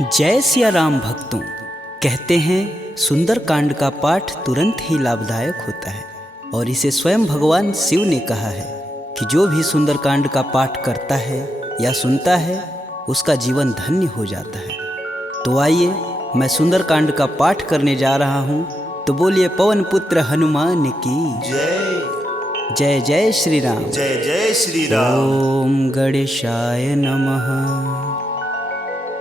जय सिया राम भक्तों। कहते हैं सुंदरकांड का पाठ तुरंत ही लाभदायक होता है और इसे स्वयं भगवान शिव ने कहा है कि जो भी सुंदरकांड का पाठ करता है या सुनता है उसका जीवन धन्य हो जाता है। तो आइए मैं सुंदरकांड का पाठ करने जा रहा हूँ, तो बोलिए पवन पुत्र हनुमान की जय जय। जय श्री राम। जय जय श्री राम। ओम गणेशाय नमः।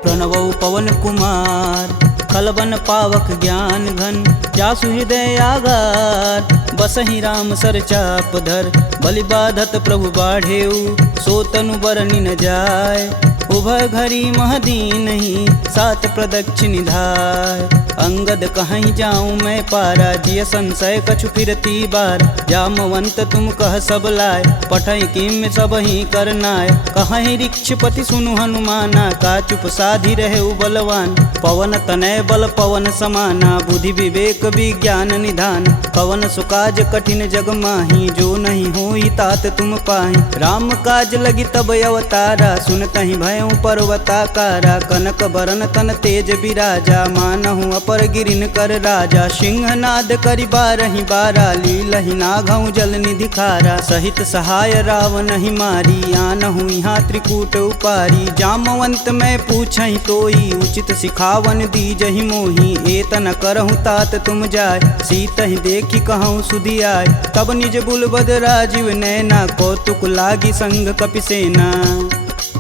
प्रणवौ पवन कुमार खलबन पावक ज्ञान घन, जासु हृदय आगार बसहि राम सर चाप धर। बलि बाधत प्रभु बाढ़ेऊ, सो तनु बरनि न जाय। उभय घरी महदीन ही, सात प्रदक्षिण धाय। अंगद कहीं जाऊं मैं पारा, जिय संशय कछु फिरती बार। जामवंत तुम कह सब लाय, पठई किम सब ही करनाय। कहीं ऋक्षपति सुनु हनुमाना, का चुप साधि रहे बलवान। पवन तनय बल पवन समाना, बुद्धि विवेक विज्ञान निधान। पवन सुकाज कठिन जग माही, जो नहीं होई तात तुम पाही। राम काज लगी तब अवतारा, सुनतहि भयउ पर्वताकारा। कनक बरन तन तेज बिराजा, मानहु अपर गिरिन कर राजा। सिंहनाद करि बारहि बारा, लीलहि नाघउ जल निधि खारा। सहित सहाय रावण ही मारी, आनहु यहाँ त्रिकूट उपारी। जामवंत मैं पूछहि तोई, उचित सिखावन दीजहि मोही। एतन करहु तात तुम जाय, सीतहि देखि कहूँ सुधियाय। तब निज बुलबद राजीव नैना, कौतुक लागी संग कपिसेना।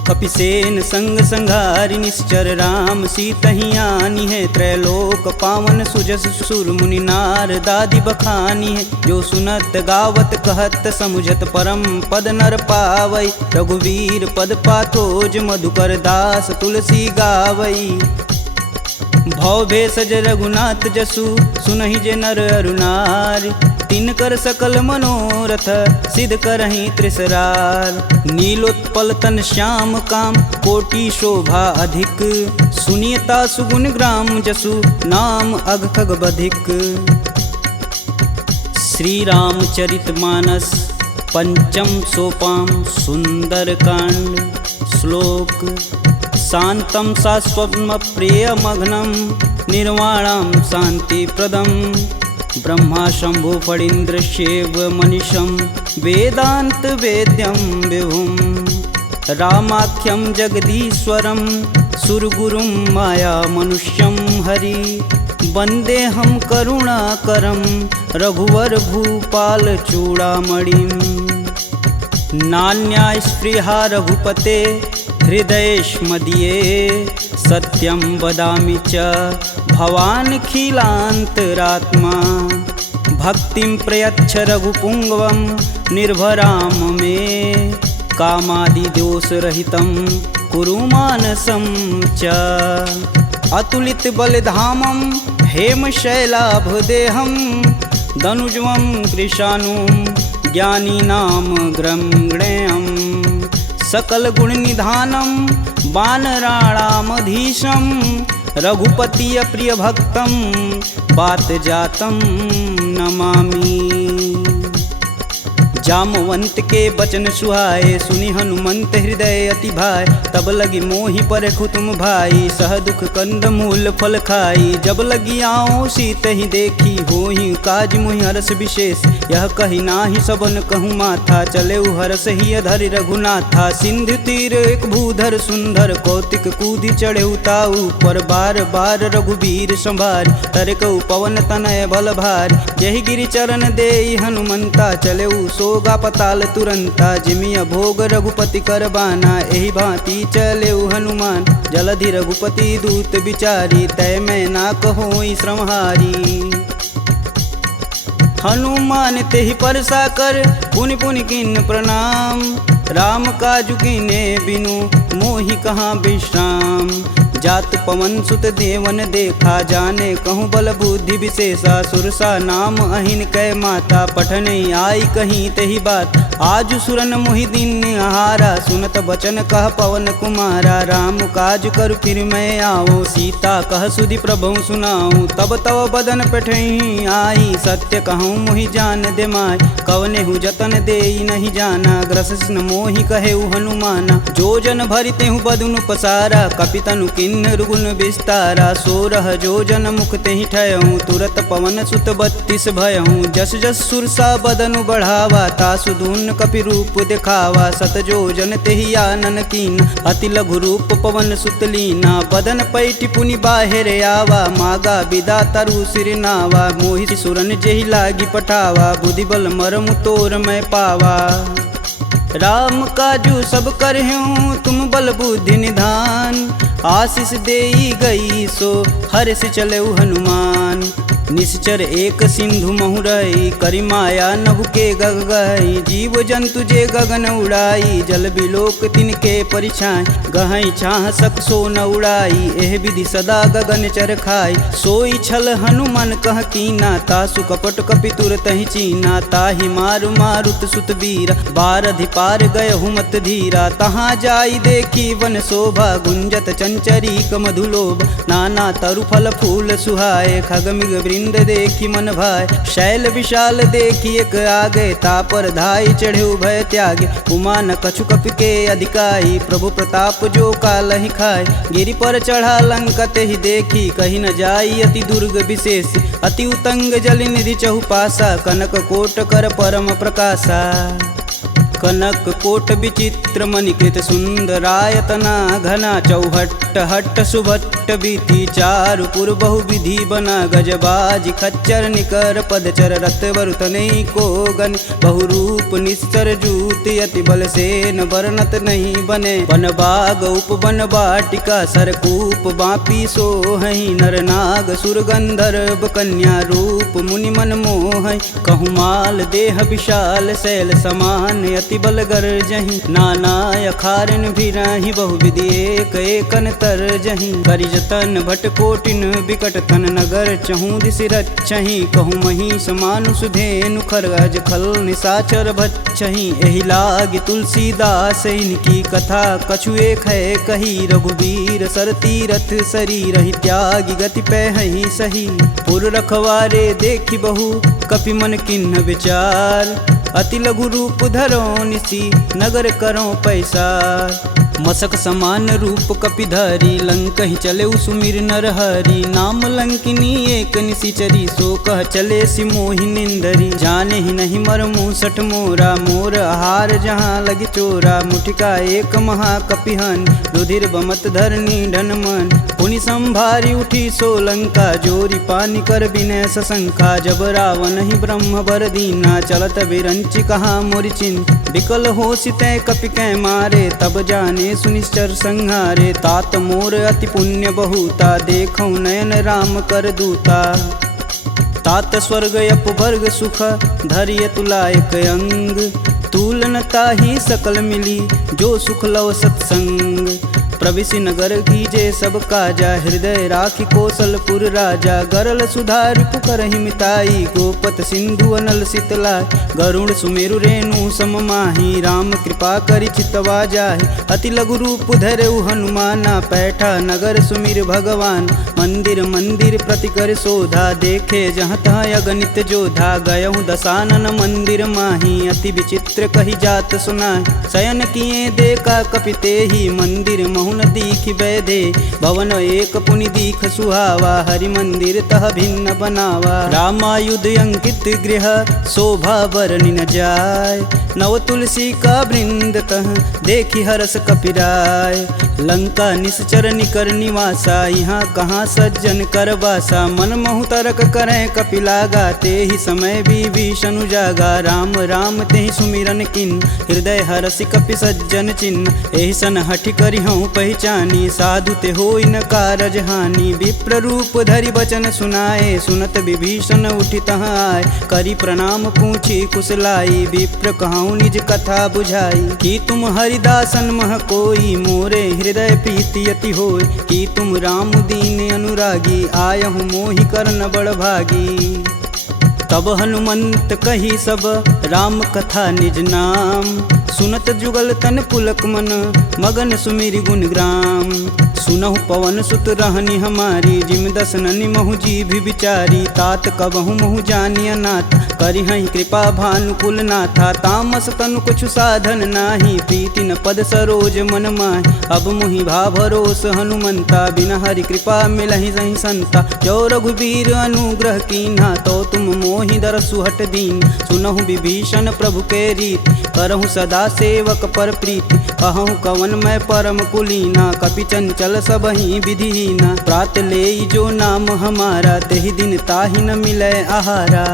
कपिसेन संग संघारि निश्चर, राम सीतहि आनी है। त्रैलोक पावन सुजस सुर मुनि नार, दादि बखानी है। जो सुनत गावत कहत समुझत, परम पद नर पावई। रघुवीर पद पाथोज, मधुकर दास तुलसी गावई। भव भेषज रघुनाथ जसु, सुनहि जे नर अरु नारी। तिनकर सकल मनोरथ, सिद्ध करहि त्रिसरार। नीलोत्पल तन श्याम काम, कोटि शोभा अधिक। सुनियता सुगुण ग्राम जसु, नाम अघ खग बधिक। श्री रामचरित मानस पंचम सोपान सुंदरकांड। श्लोक शांतं शाश्वतं प्रियमघ्नं, निर्वाणं शांतिप्रदं। ब्रह्मा शंभु फणीन्द्रशैव मनीषं, वेदांत वेद्यं विभुं। रामाख्यं जगदीश्वरं, सुरगुरुं माया मनुष्यं हरि। वन्देऽहं करुणाकरं, रघुवर भूपाल चूड़ामणिं। नान्या स्पृहा रघुपते, हृदयेष्मदीये। सत्यं वदामि च भवानखिलान्तरात्मा। भक्तिं प्रयच्छ रघुपुङ्गवं, निर्भरां मे। कामादिदोषरहितं कुरु मानसं च। अतुलित बलधामं हेमशैलाभदेहं, दनुजं कृशानुं ज्ञानिनां ग्रम्गणेयम्। सकल गुण निधानं वानराणामधीशं, रघुपति प्रिय भक्तं बात जातं नमामि। जामवंत के बचन सुहाए, सुनि हनुमंत हृदय अति भाय। तब लगी मोहि परखु तुम भाई, सह दुख कंद मूल फल खाई। जब लगी आओ सीत ही देखी, होहि काज मुहि हरस विशेष। यह कही नाही सबन कहूँ माथा, चले हरस ही अधरि रघुनाथा। सिंधु तीर एक भूधर सुंदर, कौतिक कूदि चढ़े ताऊ पर। बार बार रघुवीर संभार, तरकऊ पवन तनय बल भार। यही गिरि चरण देई हनुमंता, चले सोगा पताल तुरंता। जिमिया भोग रघुपति कर बाना, एहि भांति चले हनुमान। जलधि रघुपति दूत विचारी, तय मैं ना कहोई श्रमहारी। हनुमान तेहि परसा कर, पुनि पुनि किन्न प्रणाम। राम काजु कीन्हे बिनु, मोहि कहाँ विश्राम। जात पवन सुत देवन देखा, जाने कहूँ बल बुद्धि विशेषा। सुरसा नाम अहिन कै माता, पठन आई कहीं तही बात। आज सुरन मोहि दिन आहारा, सुनत बचन कह पवन कुमारा। राम काज कर फिर मैं आओ, सीता कह सुधि प्रभु सुनाऊं। तब तव बदन पठही आई, सत्य कहूँ मोहि जान दे माय। कवने हु जतन देई नहीं जाना, ग्रसिन मोहि कहेउ हनुमाना। जो जन भरिते हूँ बदनु पसारा, कपितनु किन्नर गुण विस्तारा। 16 जो जन मुख तेहि ठयहूँ, तुरत पवन सुत 32 भयहूँ। जस जस सुरसा बदनु बढ़ावा, तासु दून कपि रूप दिखावा। 7 जो जन तेहि आनन कीन, अति लघु रूप पवन सुत लीना। बदन पैठि पुनि बाहिर आवा, मागा बिदा तरु सिर नावा। मोहि सुरन जेहि लागी पठावा, बुद्धि बल मरमु तोर मैं पावा। राम काजू सब करहूँ तुम बल बुद्धि निधान, आशीष देई गई सो हर्ष चले हनुमान। निश्चर एक सिंधु महुरई, करि माया नभ के गग गई। जीव जंतु जे गगन उड़ाई, जल बिलोक तिनके परिछाई। गहई छाह सक सो न उड़ाई, एह विधि सदा गगन चर खाई। सोई छल हनुमान कह कीना, तासु कपट कपि तुरत ही चीना। ताहि मारु मारुत सुत वीरा, बारधि पार गय हुमत धीरा। तहाँ जाई देखी वन शोभा, गुंजत चंचरीक मधुलोभ। नाना तरु फल फूल सुहाए, खगमिग वृंद देखी मन भाय। शैल विशाल देखी एक आगे, तापर धाई चढ़े भय त्यागे। उमा न कछु कपि के अधिकाई, प्रभु प्रताप जो कालहि खाय। गिरि पर चढ़ा लंका तेहि देखी, कही न जाई अति दुर्ग विशेष। अति उतंग जल निधि चहुपासा, कनक कोट कर परम प्रकाशा। कनक कोट विचित्र मणिकृत सुंदरायतना घना। चौहट्ट हट्ट सुभट्ट बीती, चारु पुर बहु विधि बना। गजबाज खच्चर निकर पदचर, रत वरुतनई को गन। बहुरूप निश्चर जूति, अति बल सेन वर्णत नहीं बने। वन बाग उपवन बाटिका, सरकूप बापी सोहई। नर नाग सुर गंधर्व कन्या, रूप मुनि मन मोहई। कहु माल देह विशाल, शैल समान अति बल गरजहि। नाना अखारन भिराहि, बहुविधि एक एकन तरजहि। करि जतन भट कोटिन बिकट तन, नगर चहु दिस रचहि। कहु महिष मानुष धेनु, खरगज खल निशाचर भक्षहि। एहि लागी तुलसीदास इनकी कथा, कछु एक है कही। रघुवीर सर तीरथ शरीर, ही त्यागी गति पैहि सही। पुर रखवारे देखी बहु, कपि मन किन्ह विचार। अति लघु रूप धरो निसी, नगर करो पैसार। मसक समान रूप कपिधरी, लंक ही चले सुमिर नर हरि। नाम लंकिनी एक निशिचरी, सो कह चले सि मोहि निंदरी। जाने ही नहीं मर मूसठ मोरा, मोर आहार जहाँ लगी चोरा। मुठिका एक महाकपिहन, रुधिर बमत धरनी ढन मन। पुनि संभारी उठी सो लंका, जोरी पानी कर बिनय सशंका। जब रावण ही ब्रह्म बर दीना, चलत बिरंचि कहा मोरि चिन्ह। विकल हो सितै कपि कै मारे, तब जाने सुनिश्चर संहारे। तात मोर अति पुण्य बहुता, देखौ नयन राम कर दूता। तात स्वर्ग अपवर्ग सुख, धरिय तुलायक अंग। तुलन ताहि सकल मिली, जो सुख लव सत्संग। प्रविशि नगर कीजे सब काजा, हृदय राखि कौशलपुर राजा। गरल सुधार पुकरहि मिताई, गोपत सिंधु अनल शीतलाय। गरुड़ सुमेरु रेणु सम माही, राम कृपा करि चितवा जाहि। अति लघु रूप धरऊ हनुमाना, पैठा नगर सुमिर भगवान। मंदिर मंदिर प्रति कर शोधा, देखे जहाँ तहाँ अगणित जोधा। गयहु दशानन मंदिर माही, अति विचित्र कही जात सुनाय। शयन किए देखा कपि तेहि, मंदिर महुन दीख बैधे। भवन एक पुनि दीख सुहावा, हरि मंदिर तह भिन्न बनावा। रामायुध अंकित गृह, शोभा बरनि न जाय। नव तुलसी का वृंद तह, देखी हरस कपिराय। लंका निश्चर निकर निवासा, यहाँ कहाँ सज्जन कर बासा। मन महु तरक करें कपिलागा, तेहि समय विभीषण जागा। राम राम तेहि सुमिरन किन, हृदय हरसि कपि सज्जन चिन्ह। एहि सन हठि करि हूँ पहचानी, साधु ते होई न कारज हानि। विप्र रूप धरि बचन सुनाए, सुनत विभीषण उठि तहाँ आए। करि प्रणाम पूछी कुशलाई, विप्र कहूँ निज कथा बुझाई। कि तुम हरिदासन मह कोई, मोरे हृदय प्रीति अति होय। कि तुम राम दीन अनुरागी, आयहु मोहि करन बड़ भागी। तब हनुमंत कही सब राम कथा निज नाम। सुनत जुगल तन पुलक मन मगन सुमिरि गुण ग्राम। सुनहु पवन सुत रहनी हमारी जिम दसननि महु जी भी विचारी। तात कबहु महु जानिय नाथ करिहहि कृपा भानुकुल नाथा। तामस तनु कुछु साधन नाही प्रीति न पद सरोज मन माहि। अब मुहि भा भरोस हनुमंता बिन हरि कृपा मिलहि सहि संता। जो रघुबीर अनुग्रह कीन्हा तो तुम मोहि दरसु हट दीन। सुनहु विभीषण प्रभु के रीति करहु सदा सेवक पर प्रीति। कहूँ कवन मैं परम कुलीना कपि चंचल सबहि विधिहीना। प्रात लेई जो नाम हमारा तेहि दिन ताहि न मिलै आहारा।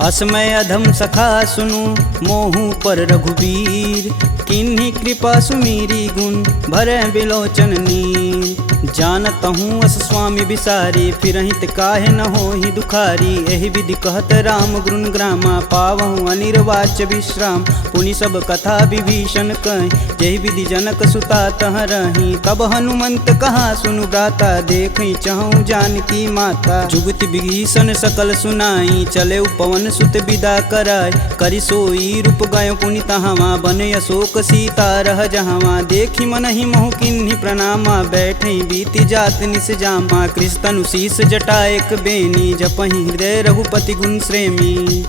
असमय अधम सखा सुनु मोहु पर रघुबीर। किन्हीं कृपा सुमीरी गुण भरै बिलोचन नीर। जानत हूँ अस स्वामी बिसारी फिरहित काहे न होहि दुखारी। एहि विधि कहत राम गुण ग्रामा पावहु अनिर्वाच्य विश्राम। पुनि सब कथा विभीषण कहि जेहि विधि जनक सुता तह रही। तब हनुमंत कहा सुनु भ्राता देखहि चहु जानकी माता। जुगति विभीषण सकल सुनाई चले पवन सुत विदा कराय। करि सोई रूप गयो पुनि तहावा बन अशोक सीता रह जहावा। देखि मनहि मोहु किन्हीं प्रणामा बैठे बीति जात निस जामा। कृष्ण शीस जटा एक बेनी जपहि हृदय रघुपति गुण श्रेमी।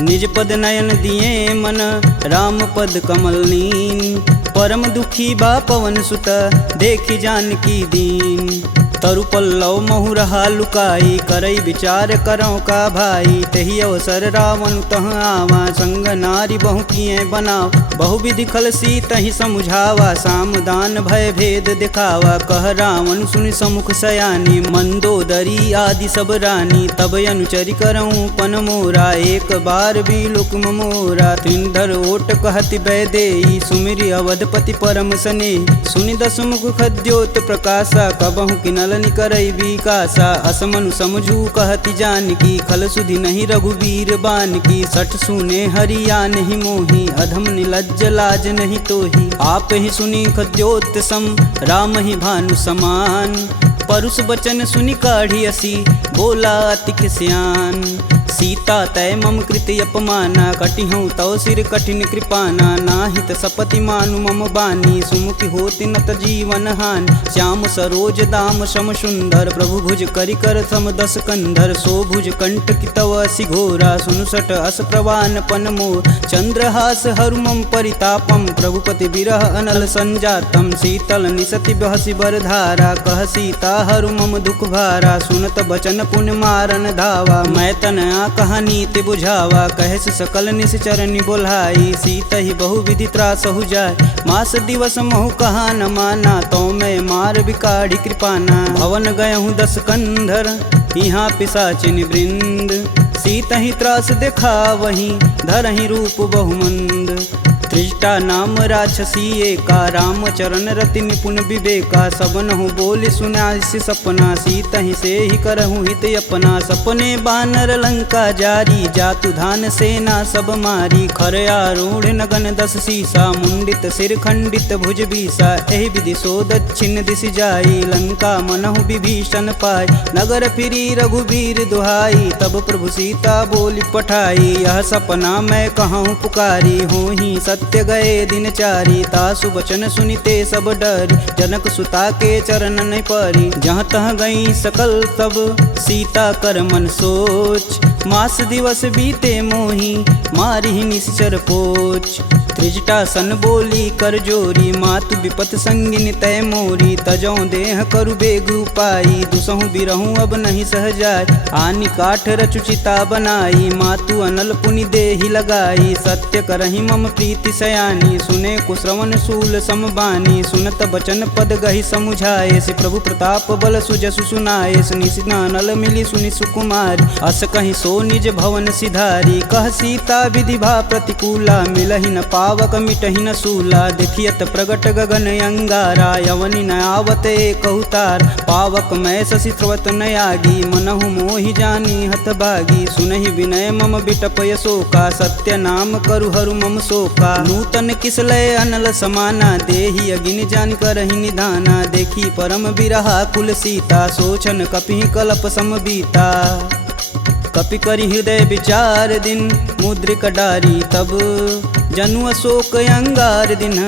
निज पद नयन दिए मन राम पद कमल नीन। परम दुखी बा पवन सुत देखि जानकी दीन। तरु पल्लव महु रहा लुकाई करई विचार करौ का भाई। तही अवसर रावण तह आवा संग नारी बहु किए बनाव। बहु विधि खल सी तही समुझावा साम दान भय भेद दिखावा। कह रावण सुनि समुख सयानी मंदोदरी आदि सब रानी। तब अनुचरि करऊँ पन मोरा एक बार भी लुक मोरा। त्रिंधर ओट कहति बैदेई सुमिरि अवधपति परम स्नेही। सुनि दसमुख खद्योत प्रकाशा कबहु किनल करई विकासा। असमनु समझू कहति जानकी खल सुधि नहीं रघुबीर बान की। सठ सुने हरिया नहीं मोही अधम निलज्ज लाज नहीं तोही। आप ही सुनी खद्योत सम राम ही भानु समान। परुष बचन सुनि काढ़ी असी बोला अति सियान। सीता तय मम कृति अपमाना कटिहूँ तव सिर कठिन कृपाना। नाहित सपति मानु मम बानी सुमुखि होति नत जीवन हानि। श्याम सरोज दाम सम सुंदर प्रभु भुज करि कर सम दस कंधर। सो भुज कंठ की तव असि घोरा सुनुसट अस प्रवान पन मोर। चंद्रहास हरु मम परितापम प्रभुपति बिरह अनल संजातम। शीतल निसति बहसि बर धारा कह सीता हरु मम दुख भारा। सुनत बचन पुन मारन धावा मैं तन कहानी ते बुझावा। कहस सकल निश्चरनि बोलाई सीत ही बहु विधि त्रास हो जाय। मास दिवस महु कहा न माना तो मैं मार बिकाढ़ी कृपाना। भवन गयहूँ दस कंधर यहाँ पिशाचिन वृंद। सीत ही त्रास देखा वहीं धरहि रूप बहुमंद। त्रिजटा नाम राक्षसी एका राम चरण रति निपुण विवेका। सबनहु बोल सुनासि सपना सीत ही से ही करहु हित अपना। सपने बानर लंका जारी जातु धान सेना सब मारी। खर आरूढ़ नगन दस सीसा मुंडित सिर खंडित भुज बीसा। एहि विधि सो दक्षिण दिश जाई लंका मनहु विभीषण पाय। नगर फिरी रघुबीर दुहाई तब प्रभु सीता बोली पठाई। यह सपना मैं कहूँ पुकारी हूँ ही सत्य गए दिन चारी। तासु बचन सुनिते सब डरी जनक सुता के चरण नहीं परी। जहाँ तह गई सकल तब सीता कर मन सोच। मास दिवस बीते मोही मारी निश्चर पोच। त्रिजटा सन बोली कर जोरी मातु विपत संगिन तय मोरी। तजौ देह करु बेग उपाई दुसहु बिरहूँ अब नहीं सह जाय। आनि काठ रचुचिता बनाई मातु अनल पुनि देहि लगाई। सत्य करहि मम प्रीति सयानी सुने कुश्रवण शूल समबानी। सुनत बचन पद गहि समुझाए से प्रभु प्रताप बल सुजसु सुनाए। निशिना नल मिली सुनि सुकुमारी अस कहीं सो निज भवन सिधारी। कह सीता विधि भा प्रतिकूला मिलहि न पावक मिटहि न सूला। देखियत प्रगट गगन अंगारा यवनि न आवत एक अवतार। पावक मैं शशि स्रवत न आगी मनहु मोहि जानी हत भागी। सुनहि विनय मम बिटपय शोका सत्य नाम करु हरु मम शोका। नूतन किसलय अनल समाना देहि अगिन जान करहि निधाना। देखी परम बिरहा कुल सीता सोचन कपिहि कलप सम बीता। कपि करि हृदय विचार दिन मुद्रिक डारी तब जनु अशोक अंगार दिन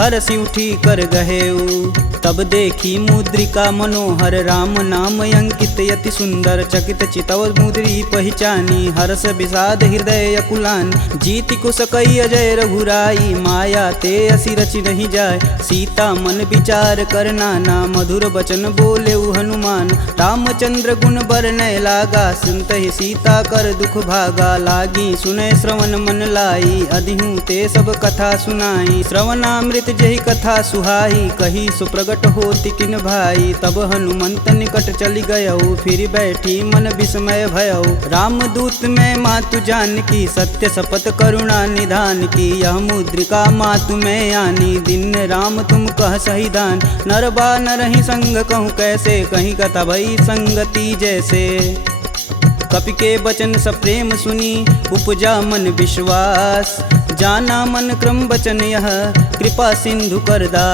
हरसि उठी कर गहेऊ। तब देखी मुद्रिका मनोहर राम नाम अंकित यति सुंदर चकित चितव मुद्री पहचानी हर्ष विषाद हृदय अकुलान जीति को सकई अजय रघुराई माया ते असी रचि नहीं जाय सीता मन विचार कर नाना मधुर बचन बोले हनुमान रामचंद्र गुण बरनय लागा सुनत ही सीता कर दुख भागा लागी सुनय श्रवण मन लाई अधिहूँ ते सब कथा सुनाई श्रवणामृत जही कथा सुहाई कही सुप्रगट होति किन भाई। तब हनुमंत निकट चली गयऊ फिर बैठी मन विस्मय भयऊ रामदूत में मातु जानकी सत्य शपथ करुणा निधान की यह मुद्रिका मातु में आनी दिन राम तुम कह सही दान नर बा नरहि संग कहूँ कैसे कहीं कथा भई संगति जैसे। कपि के बचन सप्रेम सुनी उपजा मन विश्वास जाना मन क्रम बचन यह कृपा सिंधु करदा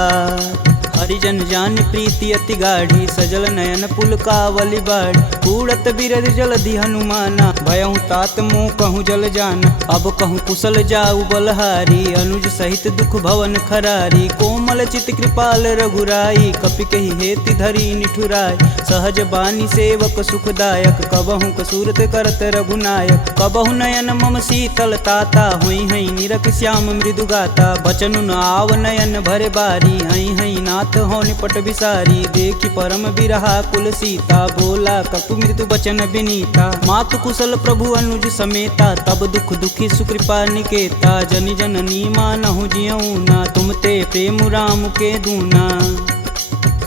हरिजन जान प्रीति अति गाढ़ी सजल नयन पुल कावली बाढ़ कूड़त बिरद जलधि हनुमाना भयहु तात मोह कहूँ जल जान अब कहूँ कुशल जाऊ बलहारी अनुज सहित दुख भवन खरारी कोमल चित कृपाल रघुराई कपि कही हेति धरी निठुराय सहज बानी सेवक सुखदायक कबहु कसूरत करत रघुनायक कबहु नयन मम शीतल ताता हुई हई निरख श्याम मृदु गाता बचनु न आव नयन भरे बारी हई हई नाथ हो निपट विसारी देखी परम बिरहा कुल सीता बोला कपि मृदु बचन विनीता मातु कुशल प्रभु अनुज समेता तब दुख दुखी सुकृपा निकेता जनि जननी मानहु जियऊ ना तुम ते प्रेम राम के दूना।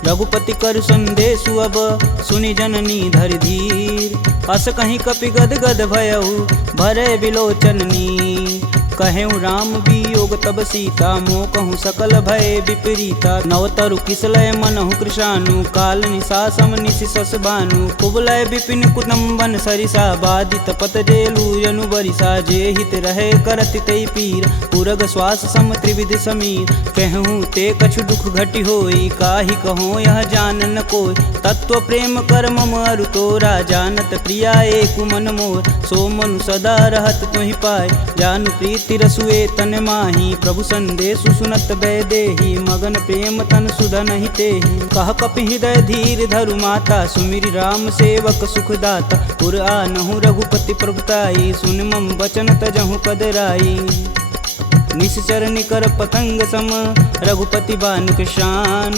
रघुपति कर संदेशु अब सुनि जननी धरि धीर अस कहीं कपि गद गद भयऊ भरे बिलोचननी कहेऊ राम वियोग तब सीता मोह कहूँ सकल भय विपरीता नवतरु किसलय मनहु कृशानु काल निशा सम निशि सस भानु कुबलय विपिन कुटुम्बन सरिसा बाधित पत जेलु जनु बरिसा जे हित रहे करति तै पीर पुरग श्वास सम त्रिविध समीर कहूँ ते कछु दुख घटि होई काहि कहो यह जान न कोय तत्व प्रेम कर मम अरु तोरा जानत प्रिया एक मन मोर सो मनु सदा रहत तुहि पाय जानु प्रीति रसुए तन माही प्रभु संदेशु सुनत बैदेही मगन प्रेम तन सुधन ही तेहि कह कपि हृदय धीर धरु माता सुमिरि राम सेवक सुखदाता पुर आनहु रघुपति प्रभुताई सुन मम बचन तजहु कदराई निश्चर निकर पतंग सम रघुपति बानिक शान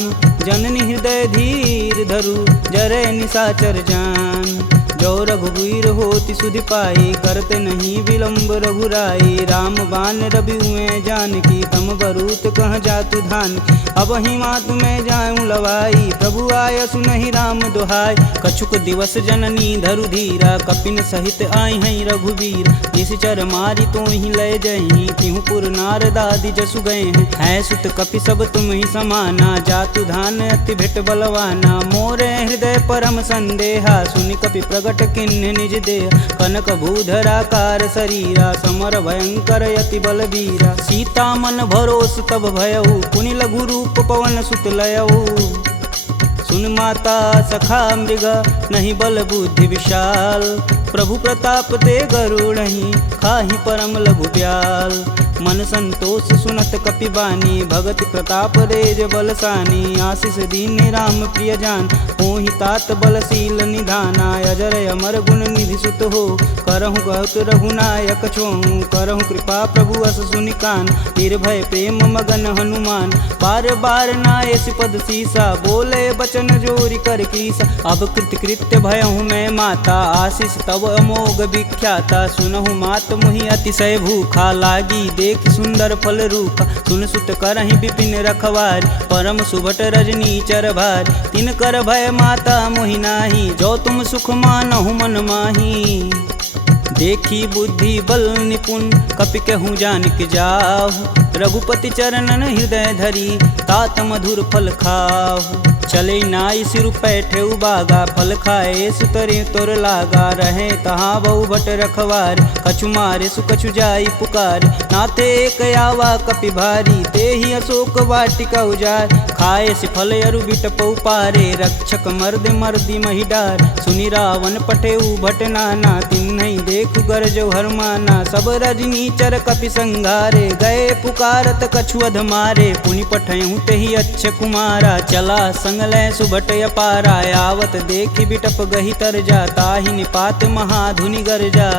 जननी हृदय धीर धरु जरे निशाचर जान जो रघुवीर होति सुधि पाई करते नहीं विलम्ब रघुराई राम बान रवि हुए जानकी तम बरूत कह जातु धान अब ही मातु में जाऊं लवाई प्रभु आय सुनहि राम दुहाई कछुक दिवस जननी धरु धीरा कपिन सहित आई हैं रघुवीर निश्चर मारी तो ही लय जही तिहु पुर नारदादि जसु गए हैं सुत कपि सब तुम ही समाना जातु धान अति भेट बलवाना मोरे हृदय परम संदेहा सुनि कपि प्रगट किन्ह निज देह कनक भूधराकार शरीरा समर भयंकर यति बलबीरा सीता मन भरोस तब भयऊ पुनि लघु रूप पवन सुत लयऊ सुन माता सखा मृग नहीं बल बुद्धि विशाल प्रभु प्रताप ते गरुड़हि खाहि परम लघु ब्याल मन संतोष सुनत कपि बानी भगति प्रताप रेज बलसानी आशीष दीन राम प्रिय जान होहि तात बलशील निधाना अजर अमर गुण निधि सुत हो करहु कहत रघुनायक छोहु करहु कृपा प्रभु अस सुनिकान निर्भय प्रेम मगन हनुमान बार बार नायस पद सीसा बोले बचन जोरी कर कीसा अब कृत्य भयहु मैं माता आशीष तब अमोघ विख्याता सुनहु मात मुहि अतिशय भूखा लागी देख सुंदर फल रूप सुन सुत करहि विपिन रखवार परम सुभट रजनी चर भार तिन कर भय माता मोहि नाही जो तुम सुख मानहु मन माही देखी बुद्धि बल निपुण कपि कहूँ जानक जाहु रघुपति चरणन हृदय धरी तात मधुर फल खाहु चले नाई सिर पैठे बागा फल खाए सुतरे तोर लागा रहे तहाँ बहु भट रखवार कछु मारे सुकछु जाई पुकार नाथे एक आवा कपि भारी ते ही अशोक वाटिका उजार खाए सिफल अरु बिटपौ पारे, रक्षक मर्द मर्दी महिडार। सुनि रावण पटेऊ भट नाना, तिन्हई देखु गरजौ हरमाना। सब रजनीचर कपि संघारे, गए पुकारत कछु अध मारे। पुनि पठयहु तेहि अच्छ कुमारा, चला संग लै सुभट अपारा। आवत देखि बिटप गहि तरजा, ताहि निपात महाधुनि गरजा।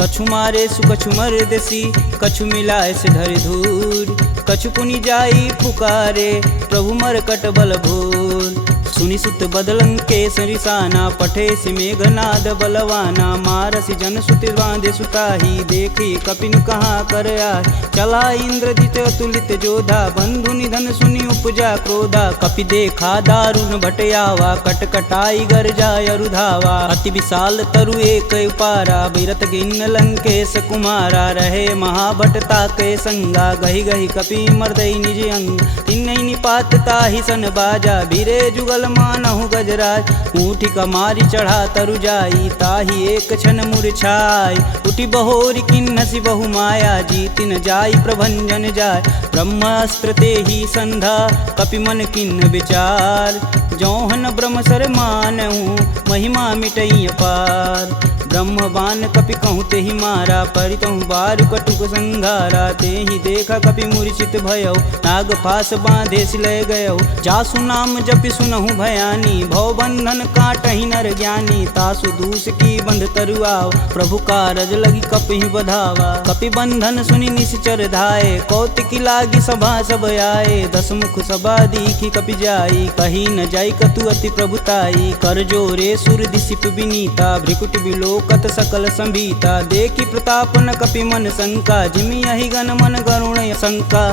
कछु मारे सु कछु मर्दसी, कछु मिलाए से धरि धूर। कछु पुनि जाई पुकारे, प्रभु मरकट बल भूर। सुनि सुत बदलंकेश रिसाना, पठे सि मेघनाद बलवाना। मारसि जन सुति बांधे सुताही, देखी कपिन कहाँ कर आए। चला इंद्रजित अतुलित जोधा, बंधु निधन सुनि उपजा क्रोधा। कपि देखा दारुण भटयावा, कटकटाई गरजा अरुधावा। अति विशाल तरु एक उपारा, बिरत गिन्न लंकेश कुमारा। रहे महाभटता के संगा, गहि गहि कपि मर्दई निज अंग। तिन्हई निपात ताहि सन बाजा, भीरे जुगल मानहु गजराज। ऊँठी कमारी चढ़ा तरु जाई, ताहि एक क्षण मूर्छाई। उठि बहोरी किन्नसी बहु माया, जीति न जाई प्रभंजन जाय। ब्रह्मास्त्र तेहि संधा, कपि मन किन्न विचार। जौहन ब्रह्म सर मानहु, महिमा मिटई अपार। ब्रह्म बान कपि कहूँ तेहि मारा, परितहु बारु कटुक संघारा। तेहि देखा कपि मूर्छित भयउ, नाग पास बांधे सिलय गयउ। जासु नाम जपि सुनहु भयानी, भव बंधन काटहि नर ज्ञानी। तासु दूस की बंध तरुआव, प्रभु कारज लगी कपि बधावा। कपि बंधन सुनि निश्चर धाये, कौतिकी लागी सभा सब आए। दस मुख सभा दीखी कपि जाई, कही न जाई कतु अति प्रभुताई। कर जोरे सुर दिसिप विनीता, भ्रिकुट बिलोकत सकल संभीता। देखी प्रताप न कपि मन शंका, जिमि यही गण मन गरुण शंका।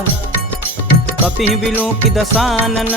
कपि बिलों की दसानन,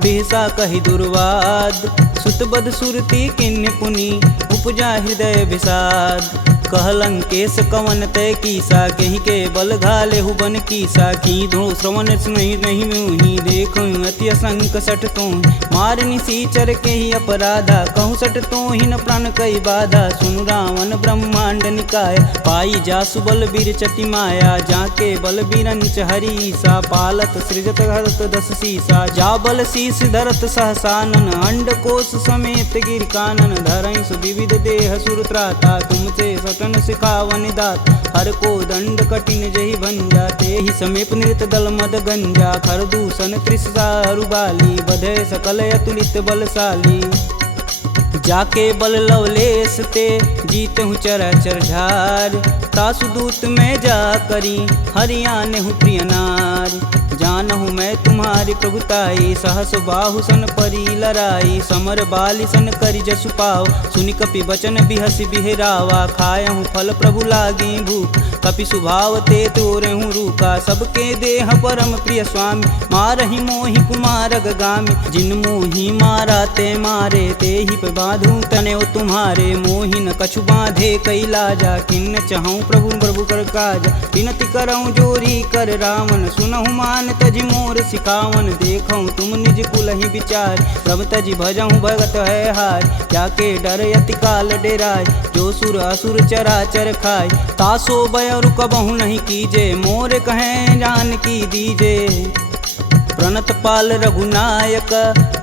बिहसा कहि दुर्वाद। सुतबद सुरती किन्य पुनि, उपजा हृदय विषाद। कहलंकेश कवन तय कीसा, कहीं के बल घाले हुबन कीसा। की धो श्रवण नहीं नहीं मुहि, देखो अति असंक सठ तो। मार निसीचर के ही अपराधा, कहूँ सठ तो ही न प्राण कई बाधा। सुनु रावण ब्रह्मांड निकाय, पाई जासु बल बीर चति माया। जाके बल बीरंच हरीसा, पालत सृजत हरत दस सीसा। जा बल शीस धरत सहसानन, अंड कोश समेत गिर कानन। धरई सुविविध देह सुर त्राता, तुमसे सटन सिखावन दात। हर को दंड कठिन जहि भंजा, तेहि समीप नृत दल मद गंजा। खरदूषण त्रिसारु बाली, बधे सकल अतुलित बलशाली। जाके बल लवलेश ते, जीतहु चराचर झार। तासु दूत में जा करी, हरियाने हूँ प्रिय नार। जानहु मैं तुम्हारी प्रभुताई, सहस बाहु सन परी लराई। समर बाली सन करि जसु पाव, सुनि कपि बचन बिहसि बिहरावा। खायहु फल प्रभु लागी भूख, कपि सुभाव ते तोरहु रूखा। सबके देह परम प्रिय स्वामी, मारहि मोहि कुमार गामी। जिन मोहि मारा ते मारे, तेहि पे बांधु तने तुम्हारे। मोहि न कछु बांधे कैलाजा, किन्न चहु प्रभु प्रभु कर काज। विनति करऊँ जोरी कर रावण, सुनहु मान तजि मोर सिखावन। देखऊँ तुम निज कुलहि विचार, प्रभ तजि भजहु भगत है हार। जाके डर यति काल डेराय, जो सुर असुर चराचर खाय। तासो भय रुकबहु नहीं कीजे, मोर कहें जान की दीजे। प्रणत पाल रघुनायक,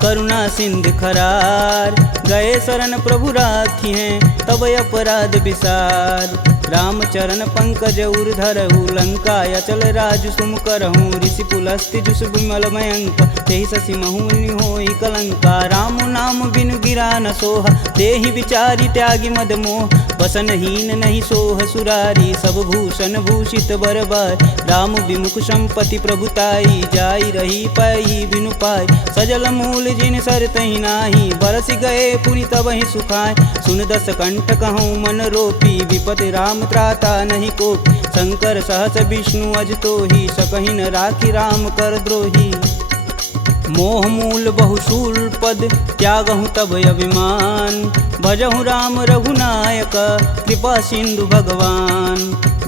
करुणा सिंध खरार। गए शरण प्रभु राखी हैं, तब अपराध विसार। रामचरण पंकज उर धरहु, लंका अचल राजु सुम करहूँ। ऋषि पुलस्ति जुस विमल मयंक, तेहि शशि महुनि होई कलंका। राम नाम बिनु गिरा न सोहा, देहि विचारी त्यागी मद मोह। वसनहीन नहीं सोह सुरारी, सब भूषण भूषित बरबार। राम विमुख संपत्ति प्रभुताई, जाई रही पाई बिनु पाई। सजल मूल जिन सर तहि नाही, बरस गए पुनि तबहि सुखाय। सुन दस कंठ कहूँ मन रोपी, विपति राम त्राता नहीं कोपी। शंकर सहस विष्णु अज तोहि, सकहि न राखी राम कर द्रोही। मोह मूल बहुशूल पद, त्यागहु तब अभिमान। भजहु राम रघुनायक, कृपा सिंधु भगवान।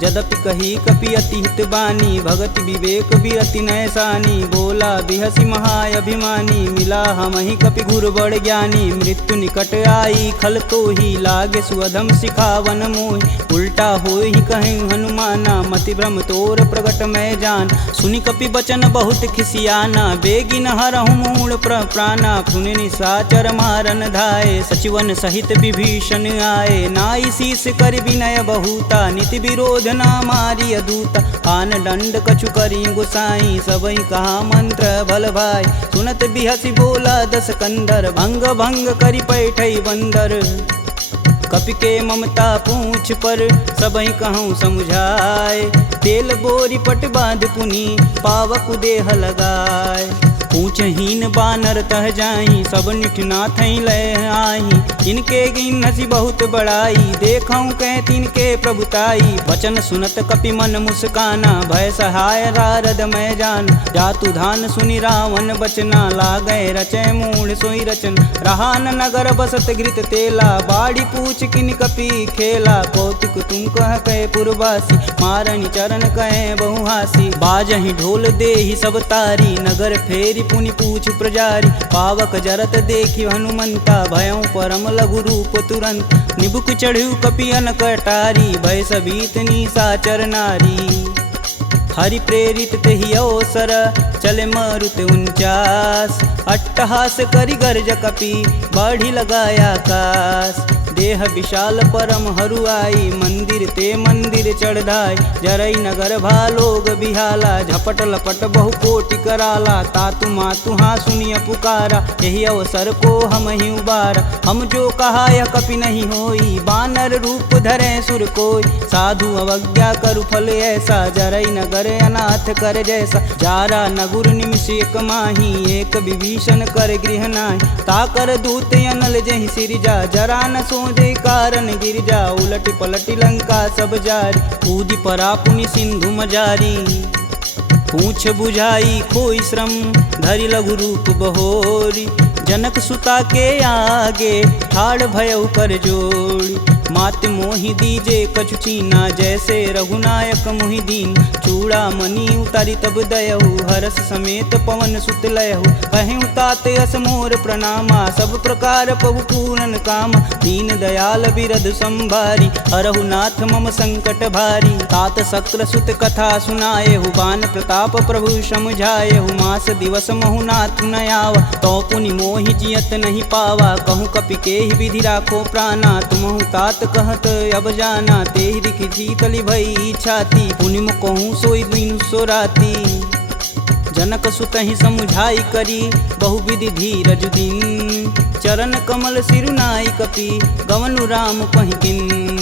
यद्यपि कही कपि अति हित बानी, भगति विवेक बिरति नैसानी। बोला बिहसी महाअभिमानी, मिला हमहि कपि गुर बड़ ज्ञानी। मृत्यु निकट आई खल तो ही, लागे सुअधम सिखावन मोहि। उल्टा होई कहीं हनुमाना, मति भ्रम तोर प्रगट मैं जान। सुनि कपि बचन बहुत खिसियाना, बेगिन हरहु मूल प्राणा। सुनि निशाचर मारन धाये, सचिवन सहित विभीषण आए। नाई शीस कर विनय बहुता, नीति विरोध ना मारी अदूता। आन दंड कछु करी गुसाई, सबई कहा मंत्र भल भाई। सुनत बिहसी बोला दस कंदर, भंग भंग करि पैठई बंदर। कपि के ममता पूछ पर, सबई कहूँ समझाए। तेल बोरी पट बांध पुनी, पावक देह लगाए। पूछहीन बानर तह जाही, सब निठना थई लय आही। इनके गिन हसी बहुत बड़ाई, देखऊँ कह तिनके प्रभुताई। वचन सुनत कपि मन मुस्काना, भय सहाय रारद मैं जान। जातु धान सुनि रावण बचना, लागय रचय मूढ़ सोई रचन। रहान नगर बसत घृत तेला, बाड़ी पूछ किन कपि खेला। कौतुक तुम कह कहे पुरवासी, मारणी चरण कहे बहुहासी। बाजहि ढोल देहि सब तारी, नगर फेरी पुनि पूछ प्रजारी। पावक जरत देखि हनुमंता, भयउ परम लघु रूप तुरंत। निबुक चढ़ू कपियन कटारी, भय सबीत निशाचर नारी। हरि प्रेरित तेहि अवसर, चले मारुत 49। अट्टहास करि गर्ज कपि, बाढ़ी लगाया आकाश। देह विशाल परम हरुआई, मंदिर ते मंदिर चढ़ाई। जरई नगर भालोग बिहाला, झपट लपट बहु कोटि कराला। तातु मातु हाँ सुनिय पुकारा, यही अवसर को हम ही उबारा। हम जो कहा यह कपि नहीं होई, बानर रूप धरे सुर कोई। साधु अवज्ञा करु फल ऐसा, जरई नगर अनाथ कर जैसा। जारा नगुर निमिष एक माही, एक विभीषण कर गृह नाहि। ताकर दूत अनल जहि सिरजा, जरा न सोजे कारण गिरजा। उलटि पलटि लंका सब जारी, कूदि परा पुनि सिंधु मजारी। पूछ बुझाई खोई श्रम, धरि लघु रूप बहोरी। जनक सुता के आगे, ठाड़ भयउ कर जोड़ी। मात मोहि दीजे कछु चीना, जैसे रघुनायक मोहि दीन। चूड़ा मणि उतारी तब दयहु, हरस समेत पवन सुत लयहु। कहें तात यस मोर प्रणामा, सब प्रकार प्रभु पूरन काम। दीन दयाल बिरध संभारी, हरहु नाथ मम संकट भारी। तात शक्र सुत कथा सुनाएहु, बान प्रताप प्रभु समझाएहु। मास दिवस महु नाथ न आवा, तो पुनि मोहि जियत नहीं पावा। कहूँ कपि के ही विधि राखो प्राणा, तुमहु तात कहत अब जाना। तेहि दिखि शीतली भई छाती, पुनि कहूँ सोई दिन सो राती। जनक सुतहि समुझाई करी, बहुविधि धीरज दिन। चरण कमल सिरुनाई कपि, गवनु राम पहिकिन।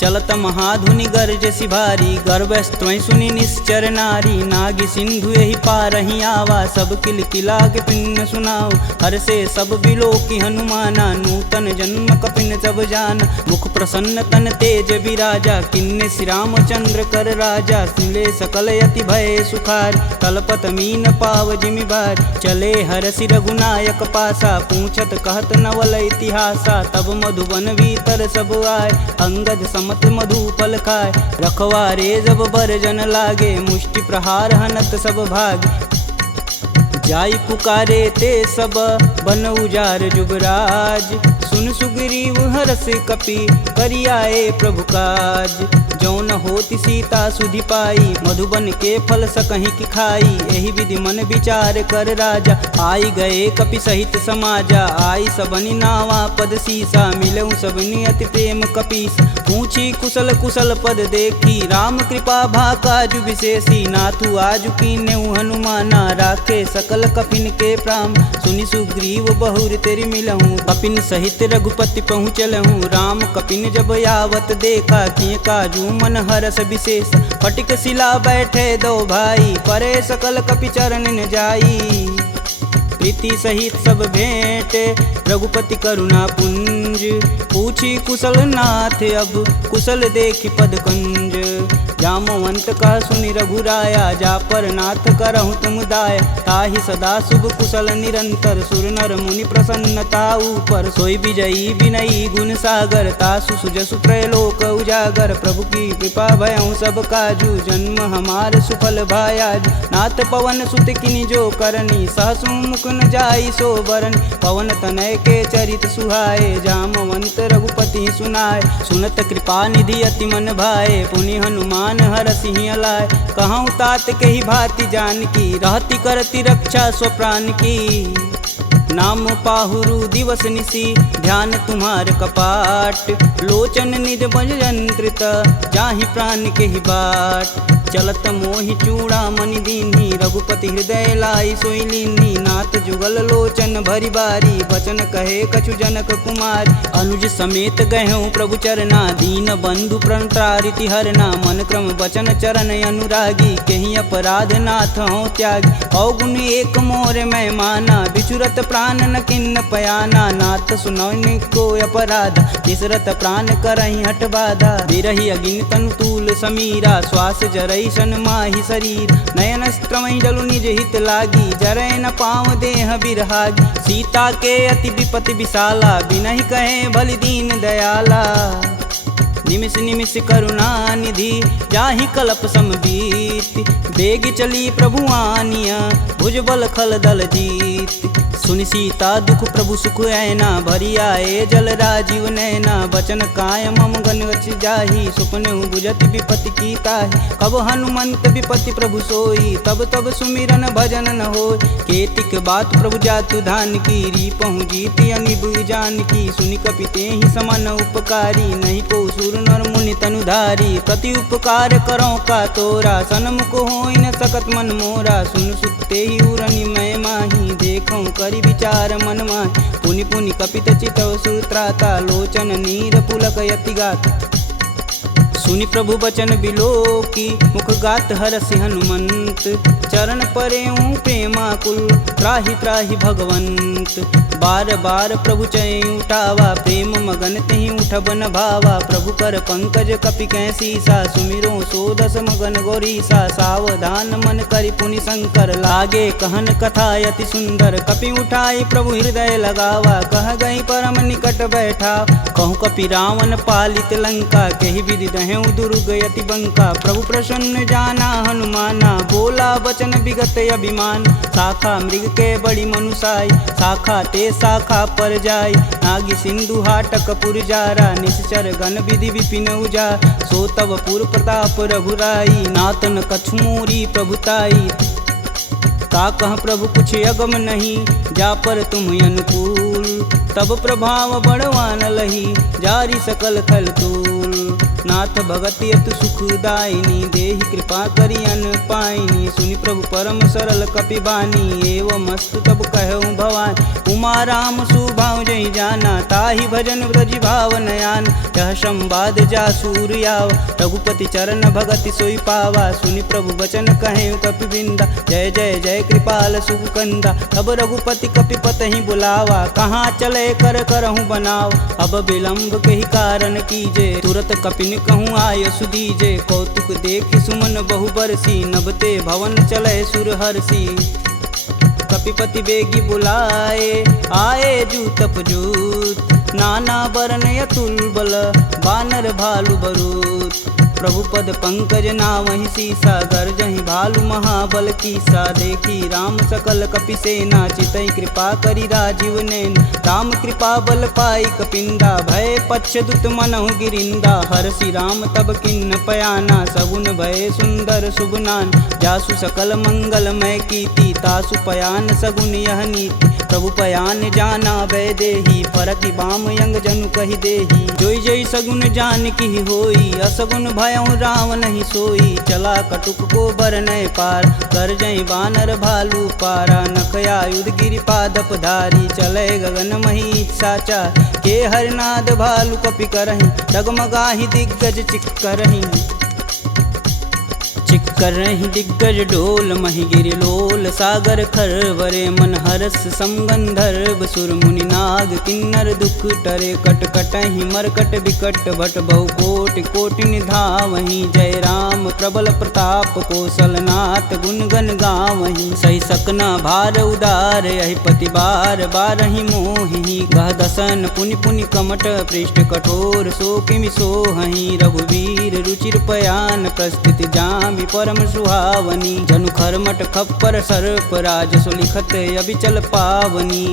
चलत महाधुनि गर्ज सिभारी, गर्भस्त्वं सुनि निश्चर नारी। नागी सिंधु यही पारहि आवा, सब किल किलाग पिन्न सुनाओ। हर से सब बिलोकि हनुमाना, नूतन जन्म कपिन सब जान। मुख प्रसन्न तन तेज विराजा, किन्ने श्री रामचंद्र कर राजा। सिले सकल यति भय सुखार, तलपत मीन पाव जिमि भार। चले हरसि रघुनायक पासा, पूछत कहत नवल इतिहासा। तब मधुबन भीतर सब आए, अंगद मत मधुपल खाए। रखवारे जब बरजन लागे, मुष्टि प्रहार हनत सब भाग। जाई पुकारे ते सब, बन उजार जुबराज। सुन सुग्रीव हरस कपि, करियाए प्रभु काज। जौन होति सीता सुधि पाई, मधुबन के फल सकहि की खाई। एहि विधि मन विचार कर राजा, आई गए कपि सहित समाजा। आई सबनि नावा पद सीसा, मिलऊँ सबनि अति प्रेम कपीस। पूछी कुशल कुशल पद देखी, राम कृपा भाकाजु विशेषी। नाथु आजु कीन्हु हनुमाना, राखे सकल कपिन के प्राम। सुनि सुग्रीव बहुर तेरि मिलहूँ, कपिन सहित रघुपति पहुँचलहूँ। राम कपिन जब यावत देखा, किए काजू मन हरस विशेष। फटिक शिला बैठे दो भाई, परे सकल कपि चरण न जाई। प्रीति सहित सब भेंट, रघुपति करुणा पुंज। पूछी कुशल नाथ अब, कुशल देखि पद कंज। जामवंत कह सुनि रघुराया, जा पर नाथ करहु तुम दाया। ताहि सदा शुभ कुशल निरंतर, सुर नर मुनि प्रसन्नता ऊपर। सोई विजयी विनयी गुण सागर, तासु सुजसु त्रैलोक उजागर। प्रभु की कृपा भयउ सब काजू, जन्म हमार सुफल भायाज। नाथ पवन सुत किनि जो करनी, सहसु मुख न जाई सो बरन। पवन तनय के चरित सुहाए, जामवंत रघुपति सुनाए। सुनत कृपा निधि अति मन भाए, पुनि हनुमान हर सिंह लाए। कहूँ तात के ही भांति जानकी, रहती करती रक्षा स्वप्राण की। नाम पाहुरु दिवस निसी, ध्यान तुम्हार कपाट। लोचन निज बज यंत्रित, जाहि प्राण के ही बाट। चलत मोहि चूड़ामणि दीन्ही, रघुपति हृदय लाई सोई लीन्ही। नाथ जुगल लोचन भरी बारी, बचन कहे कछु जनक कुमार। अनुज समेत गहूँ प्रभु चरना, दीन बंधु प्रणतारिति हरना। मन क्रम बचन चरण अनुरागी, कहीं अपराध नाथ हो त्यागी। अवगुण एक मोर मैं माना, बिचुरत प्राण न किन्न पयाना। नाथ सुनौनि को अपराध, तिसरत प्राण करहि हठ बाधा। बिरहि अगिन तनु तूल समीरा, श्वास जरई सन माहि शरीर। नयन स्त्रमहि जलु निज हित लागी, जरै न पाँव देह बिरहागी। सीता के अति विपति विशाला, बिनहि कहे बलि दीन दयाला। निमिष निमिष करुणा निधि, जाहि कल्प समबीत। बेग चली प्रभु आनिया, भुजबल खल दल जीत। सुनि सीता दुख प्रभु सुख ऐना, भरी आए जल राजीव नैना। बचन काय मम गन गच जाहि, सुपने बुझत विपति की ताहि। कब हनुमंत विपति प्रभु सोई, तब तब सुमिरन भजन न होय। केतिक बात प्रभु जातु धान की, रीपहु जीति अनिब जानकी। सुनि कपि तेहि समान उपकारी, नहीं को सुर नर मुनि तनुधारी। प्रति उपकार करो का तोरा, सन्मुख होई न सकत मन मोरा। सुन सुते ही उरनि मैं माही, देखूं करि विचार मन माहि। पुनि पुनि कपित चितव सुत्राता, लोचन नीर पुलक यति गात। सुनि प्रभु बचन बिलोकी, मुख गात हरसि हनुमंत। चरण परेऊँ प्रेमाकुल, त्राहि त्राहि भगवंत। बार बार प्रभु चय उठावा, प्रेम मगन तेहि उठब न भावा। प्रभु कर पंकज कपि कै सीसा, सुमिरो सो दस मगन गौरीसा। सावधान मन करि पुनि शंकर, लागे कहन कथा अति सुंदर। कपि उठाई प्रभु हृदय लगावा, कह गई परम निकट बैठा। कहूँ कपि रावण पालित लंका, केहि विधि दहें दुर्ग यति बंका। प्रभु प्रसन्न जाना हनुमाना, बोला बचन विगत अभिमान। शाखा मृग के बड़ी मनुसाई, शाखा ते शाखा पर जाई। नागी सिंधु हाटक पुर जारा, निश्चर गण विधि विपिन उजा। सो तब पुर प्रताप रघुराई, नातन कछु मोरी प्रभुताई। का कह प्रभु कुछ अगम नहीं, जा पर तुम अनुकूल। तब प्रभाव बड़वान लही, जारी सकल खल तूल। नाथ भगति अतु सुखदायिनी, देहि कृपा करि अन पाइनी। सुनि प्रभु परम सरल कपि बानी, एवं मस्तु तब कहूँ भवानी। उमा राम सुभाव जहि जाना, ताहि भजन ब्रज भाव नयान। यह संवाद जा सूर आवा, रघुपति चरण भगति सोई पावा। सुनि प्रभु बचन कहें कपि बिंदा, जय जय जय कृपाल सुख कंदा। तब रघुपति कपि पतहि बुलावा, कहाँ चले कर करहूँ बनाव। अब विलंब के ही कारण कीजे, तुरत कपिन कहूँ आय सुदीजे। कौतुक देखि सुमन बहु बरसी, नभते भवन चले सुर हरसी। कपिपति बेगी बुलाए, आए जूतप जूत। नाना बरन अतुल बल, बानर भालु बरूत। प्रभु पद पंकज नावहि सीसा, गर्जहि भालु महाबल कीसा। देखी राम सकल कपि सेना, चितई कृपा करि राजीव नैन। राम कृपा बल पाई कपिंदा, भय पच्छ दुत मनहु गिरिंदा। हरसि राम तब किन्न पयाना, सगुन भय सुंदर शुभ नान। जासु सकल मंगलमय कीर्ति, तासु पयान सगुन यह नीति। प्रभु पयान जाना भय देही, फरकि बाम यंग जनु कहि देही। जोई जोई सगुन जान की होई, असगुन भयउ रावण ही सोई। चला कटुक को बरनय पार, कर जय बानर भालू पारा। नखया युध गिरि पादप धारी, चले गगन मही साचा। के हरनाद भालू कपि करहि, डगमगाहि दिग्गज चिक्करहि। चिक्करहि दिग्गज डोल, महि गिरि लोल सागर खरवरे। मन हरस समगंधर्व सुर मुनि नाग किन्नर दुख टरे कट कटहि मरकट विकट भट बहु कोटि कोटि निधावहि जय राम प्रबल प्रताप कौशलनाथ गुण गण गावहि सही सकना भार उदार यही पति बार बारहि मोहि गह दसन पुनि पुनि कमट पृष्ठ कठोर सो किमि सोहहि रघुवीर रुचिर पयान प्रस्थिति जामि परम सुहावनी जनु खरमट खप्पर सर्प राज सुलिखत अबिचल पावनी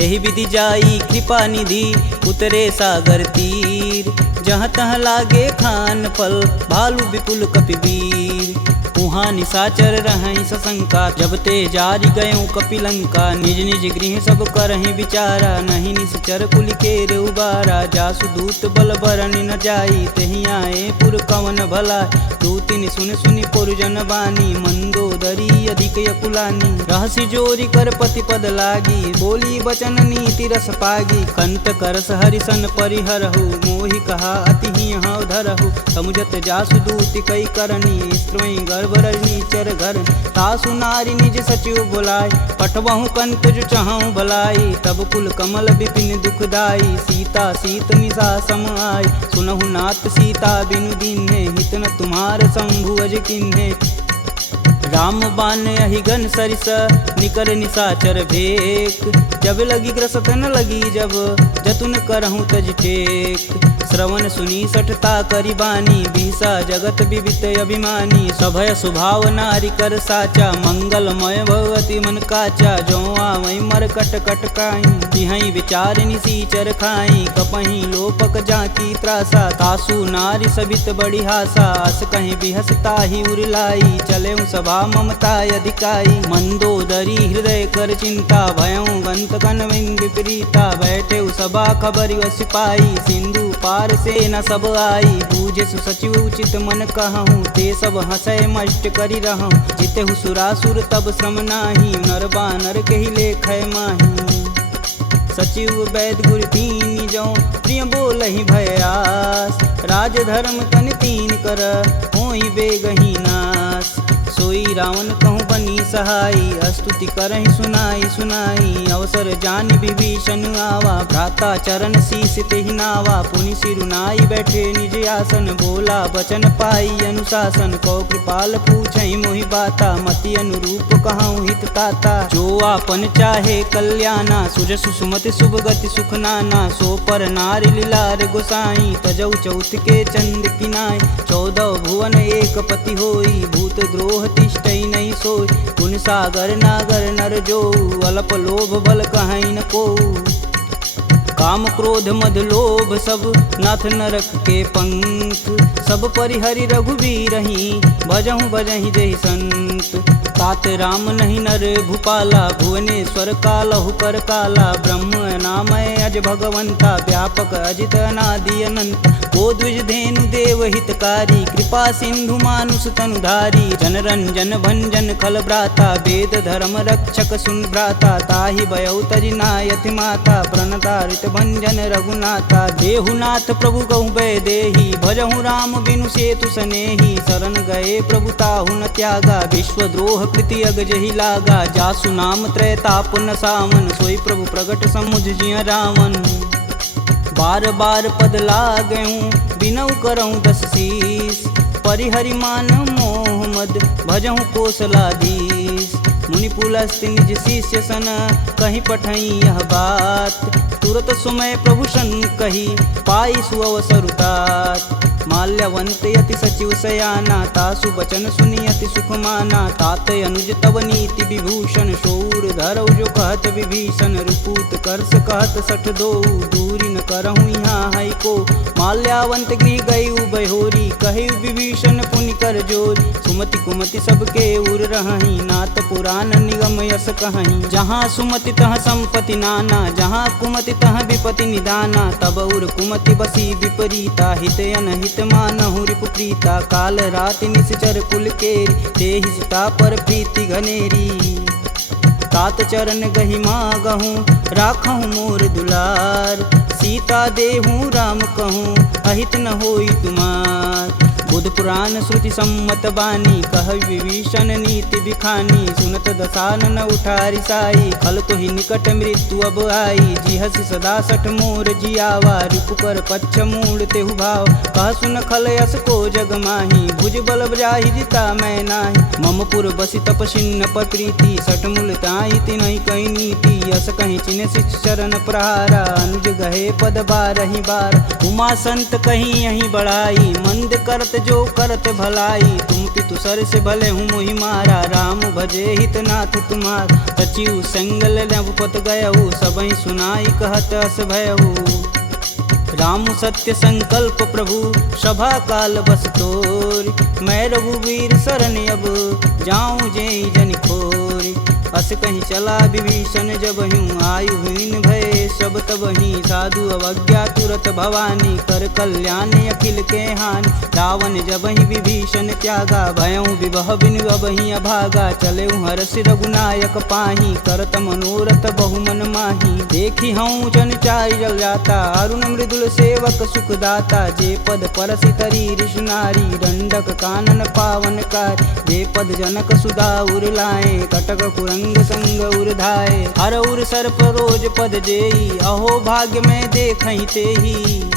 यही विधि जाई कृपा निधि उतरे सागर तीर जहाँ तहाँ लागे खान पल भालू विपुल कपिवीर उहाँ निशाचर रहहि सशंका जब ते जारि गयों कपिलंका निज निज गृह सब करहि विचारा नहीं निश्चर कुल केर उबारा जासु दूत बल बरनि न जाई तेहि आए पुर कवन भला दूतिन सुन सुनि पुरजन बानी मंदोदरी अधिक यकुलानी रहसि जोरी कर पति पद लागी बोली बचन नीति रस पागी कंत करस हरिसन परिहरहु मोहि कहा अति हौ धरहु समुझत जासु दूति कई करनी स्त्रोई गर्भ रजनी चर घर तासु नारी निज सचिव बुलाय पठवहु कंत जो चहु भलाई तब कुल कमल विपिन दुखदाई सीता सीत निशा सम आय सुनहु नाथ सीता बिनु दीन्हे हित न तुम्हार शंभु अज किन्हे राम बान अहिगन सरिस निकर निशाचर भेक जब लगी ग्रसत न लगी जब जतुन करहूँ तज टेक श्रवण सुनी सठता करी बानी बिहसा जगत विवित अभिमानी सभय स्वभाव नारी कर साचा मंगलमय भगवती मन काचा जो आवै मर कट कट काई तिहै विचार निसीचर खाई कपहि लोपक जाकी त्रासा तासु नारी सबित बड़ी हासा अस कहीं बिहसता ही उरलाई चले सभा ममता अधिकाई मंदोदरी हृदय कर चिंता भयं गंत कन विपरीता बैठे सभा खबर सिपाही सिंधु पार से न सब आई बूझे सुसचिव उचित मन कहूँ ते सब हंसय मष्ट करी रहूँ जिते सुरासुर तब श्रम नाही नर बानर के ही लेख माही सचिव वैद गुरु तीन जो प्रिय बोल ही भयास राज धर्म तन तीन कर होई बेगही नास सोई रावण कहूँ बनी सहाई स्तुति करहि सुनाई सुनाई अवसर जान विभीषण आवा भ्राता चरण शीस तेहि नावा पुनि सिरुनाई बैठे निज आसन बोला बचन पाई अनुशासन कौ कृपाल पूछहि मोहि बाता मति अनुरूप कहूँ हित ताता जो आपन चाहे कल्याणा सुजस सुमति शुभ गति सुख नाना सो पर नारी लीलार गोसाई तजौ चौथ के चंद किनाय 14 भुवन एक पति होई भूत द्रोह तिष्ठई नहीं सोई गुण सागर नागर नर जो अल्प लोभ बल कहीं न को काम क्रोध मद लोभ सब नाथ नरक के पंख सब परिहरि रघुवीर ही भजहु भजहि जहि संत तात राम नहीं नर भूपाला भुवनेश्वर कालहु कर काला ब्रह्म नामय अज भगवंता व्यापक अजित अनादि अनंत को द्विज धेनु देव हितकारी कृपा सिंधु मानुष तनुधारी जन रंजन भंजन खल भ्राता वेद धर्म रक्षक सुन भ्राता ताहि भयउ तजि नायति माता प्रणतारित भंजन रघुनाथा देहुनाथ प्रभु गहु भय देहि भजहु राम बिनु सेतु सनेहि शरण गए प्रभु ताहु न त्यागा विश्वद्रोह कृति अग जहि लागा जासु नाम त्रैताप न सावन सोई प्रभु प्रगट समुझ जिय रावण बार बार पद लागऊं बिनऊ करऊं 10 शीस परिहरि मान मोह मद भजहु कोसलाधीश मुनि पुलस्त्य निज शिष्य सन कहीं पठई यह बात तुरत सुमय प्रभु सन कही पाई सुअवसरुतात माल्यवंत यति सचिव सयाना तासु बचन सुनि अति सुख माना तात अनुज तव नीति विभूषण शौर धरऊ जो कहत विभीषण रुपूत करस कहत सठ दो दूरी न करहूँ यहाँ है को माल्यावंत गृह गई बहोरी कही विभीषण पुनि कर जोरी सुमति कुमति सबके उर रही नाथ पुराण निगम यस कहीं जहाँ सुमति तह संपत्ति नाना जहाँ कुमति तह विपति निदाना तब उर कुमति बसी विपरीता हित अनहित मानहु रिपुप्रीता काल राति निश्चर कुल केरी तेहि सुता पर प्रीति घनेरी तात चरण गहि मागहूँ राखहूँ मोर दुलार सीता देहूँ राम कहूँ अहित न होई तुमार बुध पुराण श्रुति सम्मत बानी, कह विभीषण नीति बिखानी। सुनत दसानन उठारी साई, खल तो ही निकट मृत्यु अब आई। जिहसि सदा सठ मोर जियावा, रिपुकर पच्छ मूड़ तेहु भाव। कह सुन खल यस को जग माही, भुज बल जाहि जिता मैं नाही। मम पुर बसि तपसिन्न पर प्रीति, सठ मूल ताहि तिन्हि कही नीति। यस कहीं चिन्ह शिष चरण प्रहारा, अनुज गहे पद बारहि बार। उमा संत कहीं यही बढ़ाई, मंद करत जो करत भलाई। तुम पितु सर से भले हूँ मोहि मारा, राम भजे हित नाथ तुम्हार। सचिव संगल नवपत गयहु, सबहि सुनाई कहत अस भयहु। राम सत्य संकल्प प्रभु, सभा काल बस तोरि। मैं रघुवीर शरण अब, जाऊं जेहि जनि खोरि। अस कहीं चला विभीषण जब हूँ, आयुहीन भय सब तबहि। साधु अवज्ञा तुरत भवानी, कर कल्याण अखिल के हानि। रावण जबहि विभीषण त्यागा, भयउ विभह बिनु अबहि अभागा। चलेउ हरष रघुनायक पाही, करत मनोरथ बहु मन माही। देखी हूँ जन चारि जल जाता, अरुण मृदुल सेवक सुखदाता। जे पद परसि तरी ऋषि नारी, दंडक कानन पावन कार। जे पद जनक सुधा उर लाए, कटक कुरंग संग उर्धाए। हर उर सर्प रोज पद जेई, अहो भाग्य में देखहि तेहि।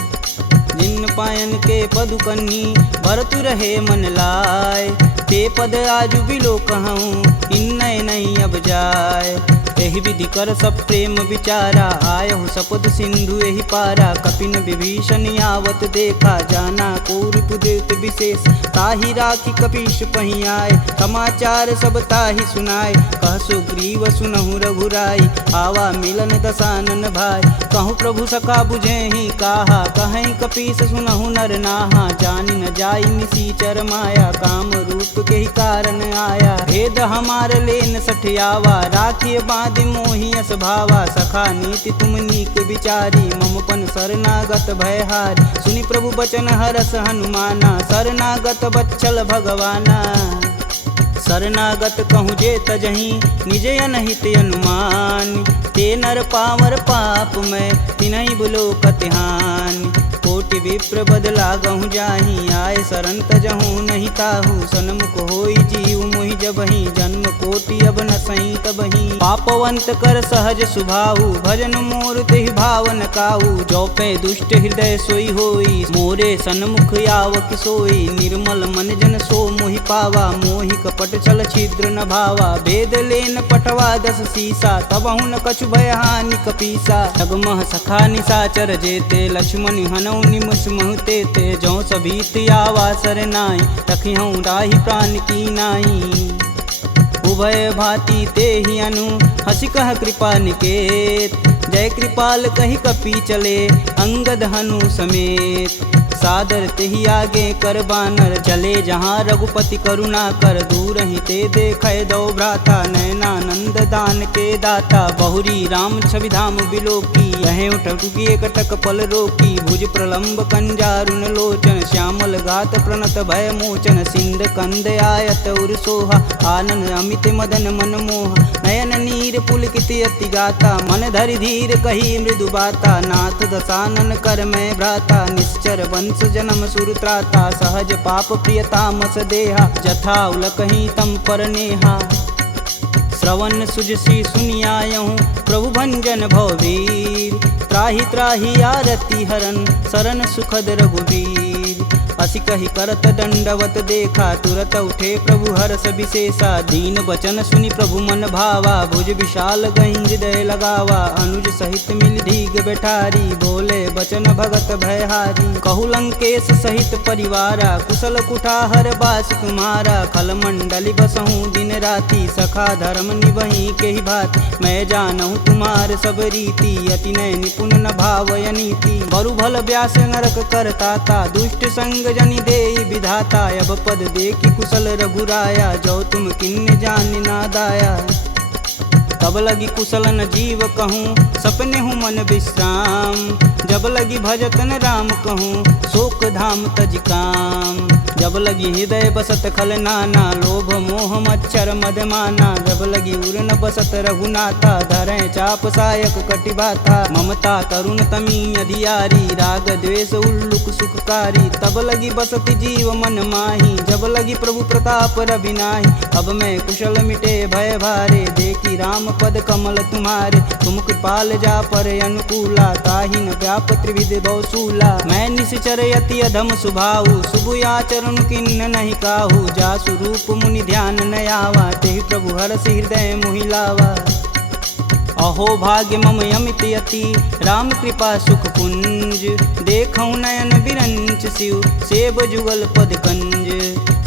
जिन पायन के पदु कन्ही, भरतु रहे मन लाय। ते पद आजु बिलो कहूँ, इन्नय नहीं अब जाय। एहि विधि कर सब प्रेम विचारा, आयहु सपद सिंधु एहि पारा। कपिन विभीषण आवत देखा, जाना कौरव देत विशेष। ताहि राखी कपीश पहि आए, समाचार सब ताहि सुनाए। कह सुग्रीव सुनहु रघुराई, आवा मिलन दसानन भाई। कहूँ प्रभु सखा बुझेहि काहा, कहीं कपीस सुनहु नर नाहा। जानि न जाई निसीचर माया, काम रूप के ही कारण आया। भेद हमार लेन सठियावा, राखिए बांधि मोहि यस भावा। सखा नीति तुम नीक विचारी, ममपन शरणागत भयहारी। सुनि प्रभु बचन हरस हनुमाना, शरणागत बच्चल भगवाना। शरणागत कहूँ जे तजहि, निज अनहित अनुमान। ते नर पावर पाप में, तिन्हि बुलोकत हानि। कोटि विप्र बदला गहूँ जाहि, आए शरण तजहूँ नहीं ताहू। सन्मुख होई जीव मोहि जबहि, जन्म कोटि अब न सही तबहि। पापवंत कर सहज सुभाऊ, भजन मोर तेहि भावन काऊ। जो पे दुष्ट हृदय सोई होई, मोरे सन्मुख आव किसोई। निर्मल मन जन सो मोहि पावा, मोहि कपट छल छिद्र न भावा। भेद लेन पटवा दस सीसा, तबहु न कछु भय हानि कपीसा। जगमह सखा निशाचर जेते, लक्ष्मण हनौ निमस महते ते। जौ सभीत आवा सरनाई, तखिहूँ राहि प्राण की नाई। उभय भांति ते ही अनु, हसि कह कृपा निकेत। जय कृपाल कहि कपि चले, अंगद हनु समेत। सादर तेहि आगे कर बानर, चले जहाँ रघुपति करुणा कर। दूर ही ते देखै दो भ्राता, नयनानंद दान के दाता। बहुरी राम छवि धाम बिलोकी, यहें उठुकी एकटक पल रोकी। भुज प्रलंब कंजारुन लोचन, श्यामल गात प्रणत भय मोचन। सिंध कंद आयत उर सोहा, आनन अमित मदन मन मोह। नयन नीर पुलकित अति गाता, मन धरि धीर कही मृदु बाता। नाथ दसानन कर मैं भ्राता, निश्चर वंश जन्म सुर त्राता। सहज पाप प्रियतामस देहा, जथा उलकहि तम पर नेहा। श्रवण सुजसी सुनियायहूँ, प्रभु भंजन भववीर। त्राहि त्राहि आरती हरन, शरण सुखद रघुवीर। असी कही करत दंडवत देखा, तुरत उठे प्रभु हरष विशेषा। दीन बचन सुनि प्रभु मन भावा, भुज विशाल गहि हृदय लगावा। अनुज सहित मिल धीग बैठारी, बोले बचन भगत भयहारी। कहु लंकेश सहित परिवारा, कुशल कुठाहर बास तुम्हारा। खल मंडली बसहूँ दिन राति, सखा धर्म निबहि के ही भात। मैं जानहूँ तुम्हार सब रीति, अति नय निपुण न भावय नीति। बरु भल व्यास नरक करताता, दुष्ट संग जनि देई विधाता। अब पद देखी कुशल रघुराया, जो तुम किन्ने जान ना दाया। तब लगी कुशल न जीव कहूँ, सपने हूँ मन विश्राम। जब लगी भजतन राम कहूँ, शोक धाम तज काम। जब लगी हृदय बसत खल नाना, लोभ मोह मच्छर मदमाना, जब लगी उर न बसत रघुनाथा, धरे चाप सायक कटिबाथा, ममता करुण तमी अधियारी, राग द्वेष उल्लुक सुखकारी, तब लगी बसत जीव मन माही, जब लगी प्रभु प्रताप रविनाही, अब मैं कुशल मिटे भय भारे, देखी राम पद कमल तुम्हारे, तुम कृपाल जा पर अनुकूला, ताहि न व्याप त्रिविध बहुसूला, मैं निश्चर यति अधम सुभाऊ, शुभ आचरण किन्न नहीं काहू, जा स्वरूप मुनि ध्यान न आवा, तेहि प्रभु हरष हृदय मोहि लावा। अहो भाग्य मम यमित यति, राम कृपा सुख पुंज, देखऊँ नयन बिरंच शिव, सेब जुगल पद कंज,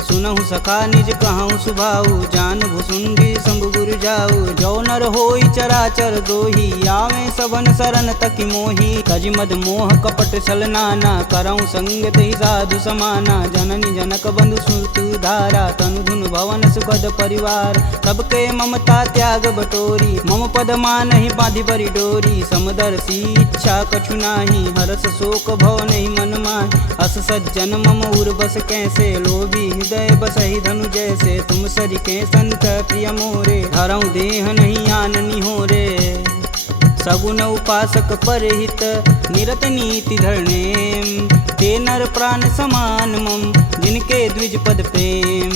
सुनहु सखा निज कहूँ सुभाऊ, जान भुसुंडी शंभु गुरु जाऊ, जो नर होई चराचर द्रोही, आवे सबन शरण तकि मोही, तज मद मोह कपट छल नाना, करऊँ संगत ही साधु समाना, जननी जनक बंधु सुत धारा, तनु धुन भवन सुखद परिवार, सबके ममता त्याग बटोरी, मम पद मानहि बांधि बरी डोरी, समदर्शी इच्छा कछु नाही, हरस शोक भव नहीं मन माहि, अस सज्जन मम उर बस कैसे, लोभी हृदय बसहि धनु जैसे, तुम सरिके संत प्रिय मोरे, धरऊँ देह नहीं आननी हो रे, सगुन उपासक परहित, निरत नीति धरणेम, ते नर प्राण समान मम, जिनके द्विज पद प्रेम,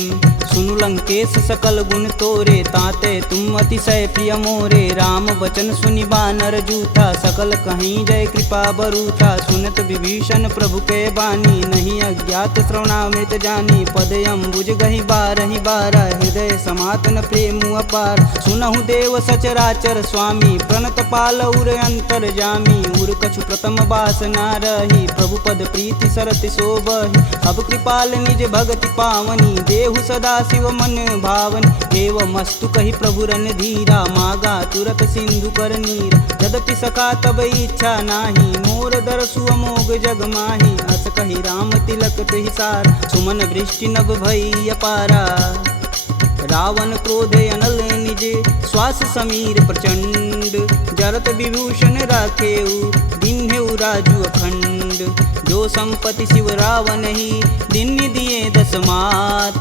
सुनु लंकेश सकल गुण तोरे, ताते तुम अतिशय प्रिय मोरे, राम वचन सुनि बानर जूथा, सकल कहीं जय कृपा बरूथा, सुनत विभीषण प्रभु के बानी, नहीं अज्ञात श्रवणामृत जानी, पद अम्बुज गहि बारहि बारा, हृदय समातन प्रेम अपार, सुनहु देव सचराचर स्वामी, प्रणत पाल उर अंतर जामी, उर कछु प्रथम बास ना रही, प्रभु पद प्रीति सरति शोभहि, अब कृपाल निज भगति पावनी, देहु सदा शिव मन भावनी, एवमस्तु कहि प्रभु रन धीरा, मागा तुरत सिंधु कर नीर, यद्यपि सखा तब इच्छा नाही, मोर दरसु अमोघ जग माही, अस कहि राम तिलक तुहिसार, सुमन वृष्टि नभ भई अपारा, रावण क्रोध अनल निज, श्वास समीर प्रचंड, जरत विभूषण राखेऊ, दिन्हेऊ राजु अखंड, जो संपत्ति शिव रावण ही, दिन दिए 10 मात,